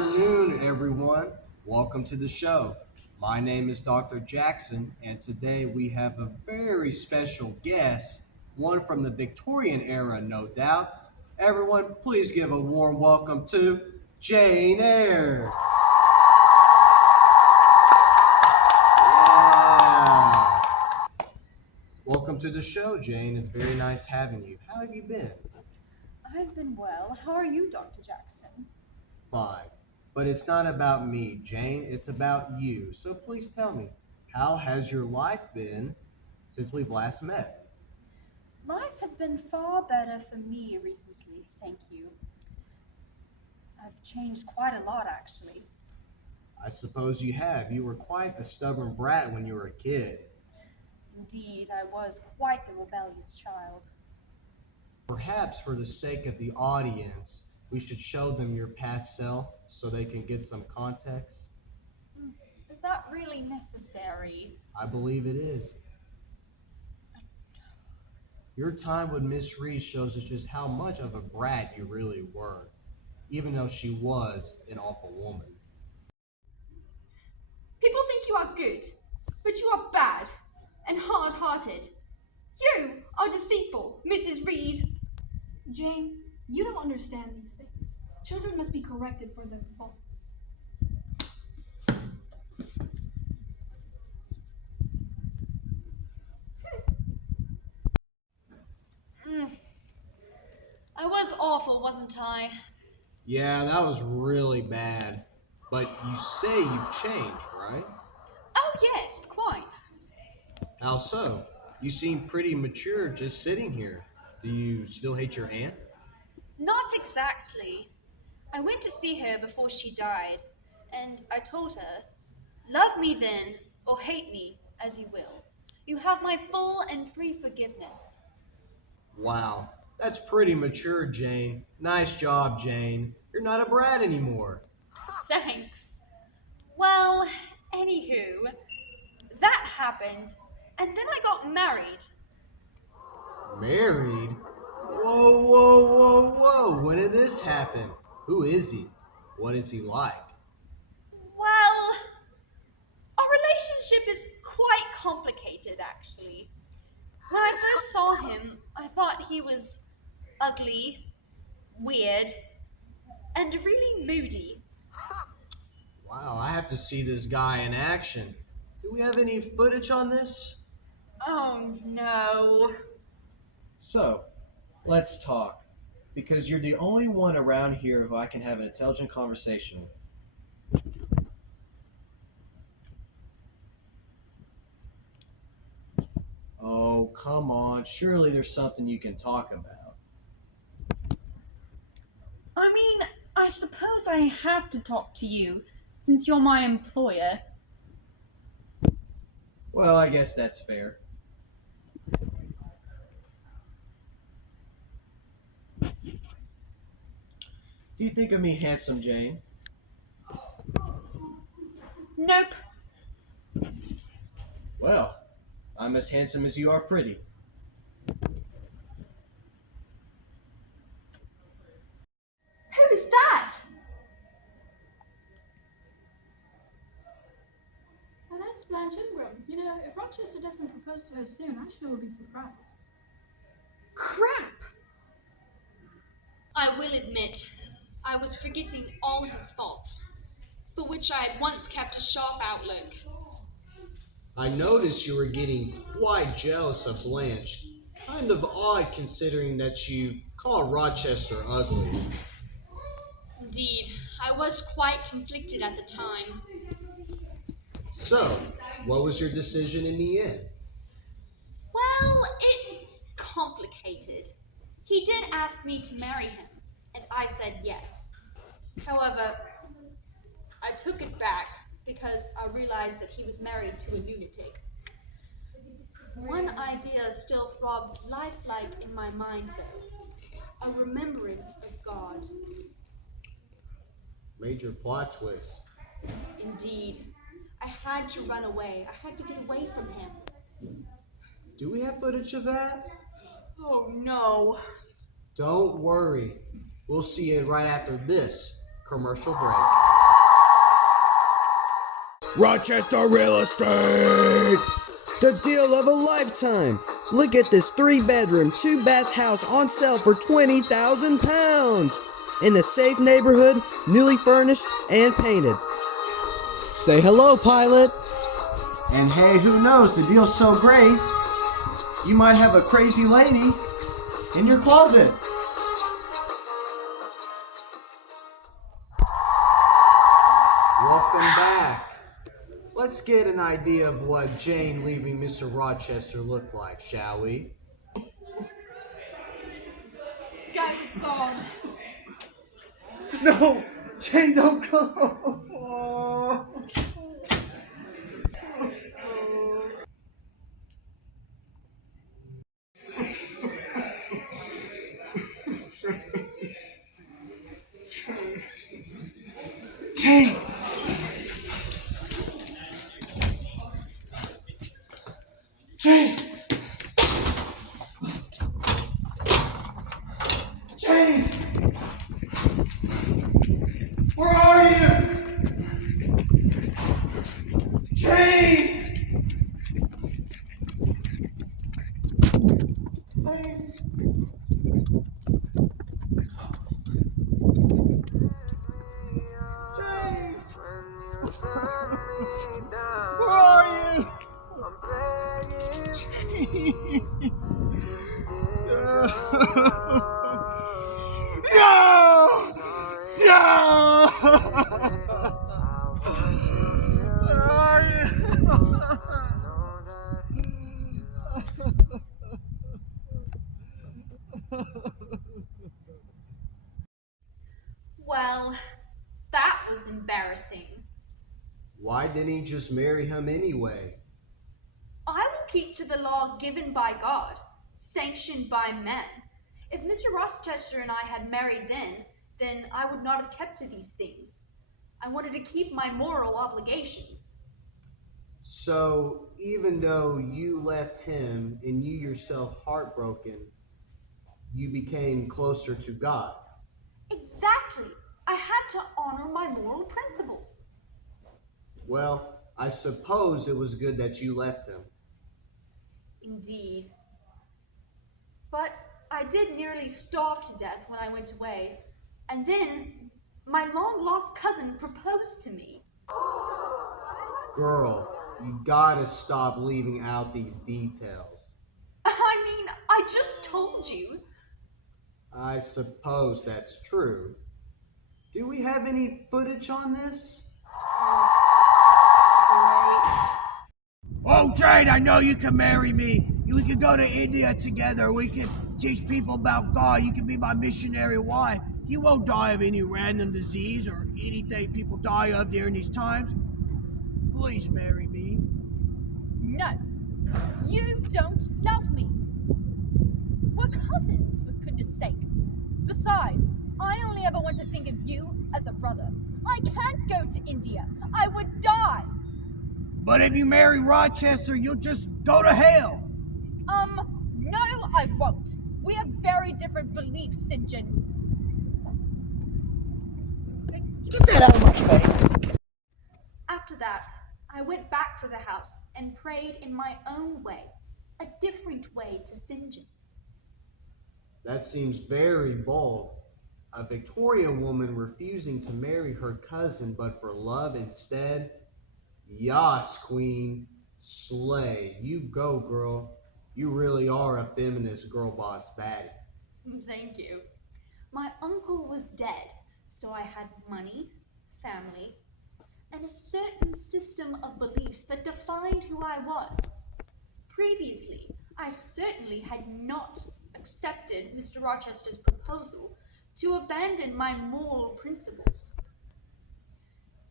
afternoon, everyone. Welcome to the show. My name is Dr. Jackson, and today we have a very special guest, one from the Victorian era, no doubt. Everyone, please give a warm welcome to Jane Eyre. Yeah. Welcome to the show, Jane. It's very nice having you. How have you been? I've been well. How are you, Dr. Jackson? Fine. But it's not about me, Jane. It's about you. So please tell me, how has your life been since we've last met? Life has been far better for me recently, thank you. I've changed quite a lot, actually. I suppose you have. You were quite a stubborn brat when you were a kid. Indeed, I was quite the rebellious child. Perhaps for the sake of the audience, we should show them your past self so they can get some context. Is that really necessary? I believe it is. Your time with Miss Reed shows us just how much of a brat you really were, even though she was an awful woman. People think you are good, but you are bad and hard-hearted. You are deceitful, Mrs. Reed. Jane, you don't understand these things. Children must be corrected for their faults. I was awful, wasn't I? Yeah, that was really bad. But you say you've changed, right? Oh yes, quite. How so? You seem pretty mature just sitting here. Do you still hate your aunt? Not exactly. I went to see her before she died, and I told her, "Love me then, or hate me, as you will. You have my full and free forgiveness." Wow, that's pretty mature, Jane. Nice job, Jane. You're not a brat anymore. Thanks. Well, anywho, that happened, and then I got married. Married? Whoa, whoa, whoa, whoa. When did this happen? Who is he? What is he like? Well, our relationship is quite complicated, actually. When I first saw him, I thought he was ugly, weird, and really moody. Wow, I have to see this guy in action. Do we have any footage on this? Oh no. So, let's talk. Because you're the only one around here who I can have an intelligent conversation with. Oh, come on. Surely there's something you can talk about. I mean, I suppose I have to talk to you, since you're my employer. Well, I guess that's fair. Do you think of me handsome, Jane? Nope. Well, I'm as handsome as you are pretty. Who's that? Well, that's Blanche Ingram. You know, if Rochester doesn't propose to her soon, I sure will be surprised. Crap! I will admit, I was forgetting all his faults, for which I had once kept a sharp outlook. I noticed you were getting quite jealous of Blanche. Kind of odd considering that you call Rochester ugly. Indeed, I was quite conflicted at the time. So, what was your decision in the end? Well, it's complicated. He did ask me to marry him, and I said yes. However, I took it back because I realized that he was married to a lunatic. One idea still throbbed lifelike in my mind, though. A remembrance of God. Major plot twist. Indeed. I had to run away. I had to get away from him. Do we have footage of that? Oh no. Don't worry. We'll see it right after this commercial break. Rochester Real Estate! The deal of a lifetime! Look at this 3-bedroom, 2-bath house on sale for £20,000! In a safe neighborhood, newly furnished and painted. Say hello, pilot! And hey, who knows, the deal's so great, you might have a crazy lady in your closet. Welcome back. Let's get an idea of what Jane leaving Mr. Rochester looked like, shall we? Guy was gone. No! Jane, don't go! Jane! Jane! Jane! Where are you? Jane! Where are you? Well, that was embarrassing. Why didn't he just marry him anyway? I will keep to the law given by God, sanctioned by men. If Mr. Rochester and I had married then I would not have kept to these things. I wanted to keep my moral obligations. So, even though you left him and you yourself heartbroken, you became closer to God. Exactly. I had to honor my moral principles. Well, I suppose it was good that you left him. Indeed. But I did nearly starve to death when I went away. And then my long-lost cousin proposed to me. Girl, you gotta stop leaving out these details. I mean, I just told you. I suppose that's true. Do we have any footage on this? Great. Oh, Jane, I know you can marry me. We could go to India together. We could teach people about God. You can be my missionary wife. You won't die of any random disease or anything people die of during these times. Please marry me. No, you don't love me. We're cousins, for goodness sake. Besides, I only ever want to think of you as a brother. I can't go to India. I would die. But if you marry Rochester, you'll just go to hell. No, I won't. We have very different beliefs, St. John. Get that out of my face. After that, I went back to the house and prayed in my own way, a different way to St. John's. That seems very bold. A Victorian woman refusing to marry her cousin but for love instead? Yas, queen. Slay. You go, girl. You really are a feminist girl boss baddie. Thank you. My uncle was dead, so I had money, family, and a certain system of beliefs that defined who I was. Previously, I certainly had not accepted Mr. Rochester's proposal to abandon my moral principles.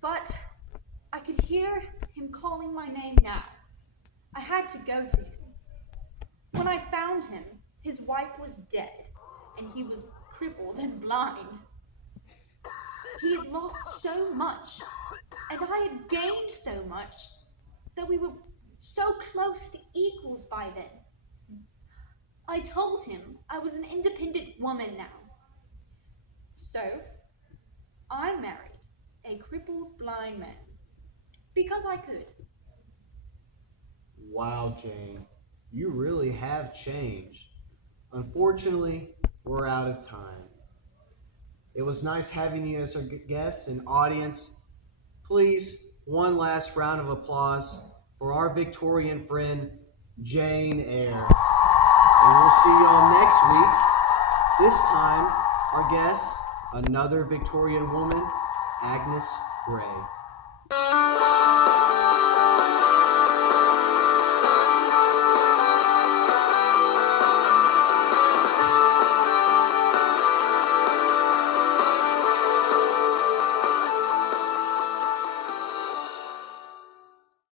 But I could hear him calling my name now. I had to go to him. When I found him, his wife was dead, and he was crippled and blind. He had lost so much, and I had gained so much, that we were so close to equals by then. I told him I was an independent woman now. So, I married a crippled blind man. because I could. Wow, Jane, you really have changed. Unfortunately, we're out of time. It was nice having you as our guest and audience. Please, one last round of applause for our Victorian friend, Jane Eyre. And we'll see y'all next week. This time, our guest, another Victorian woman, Agnes Grey.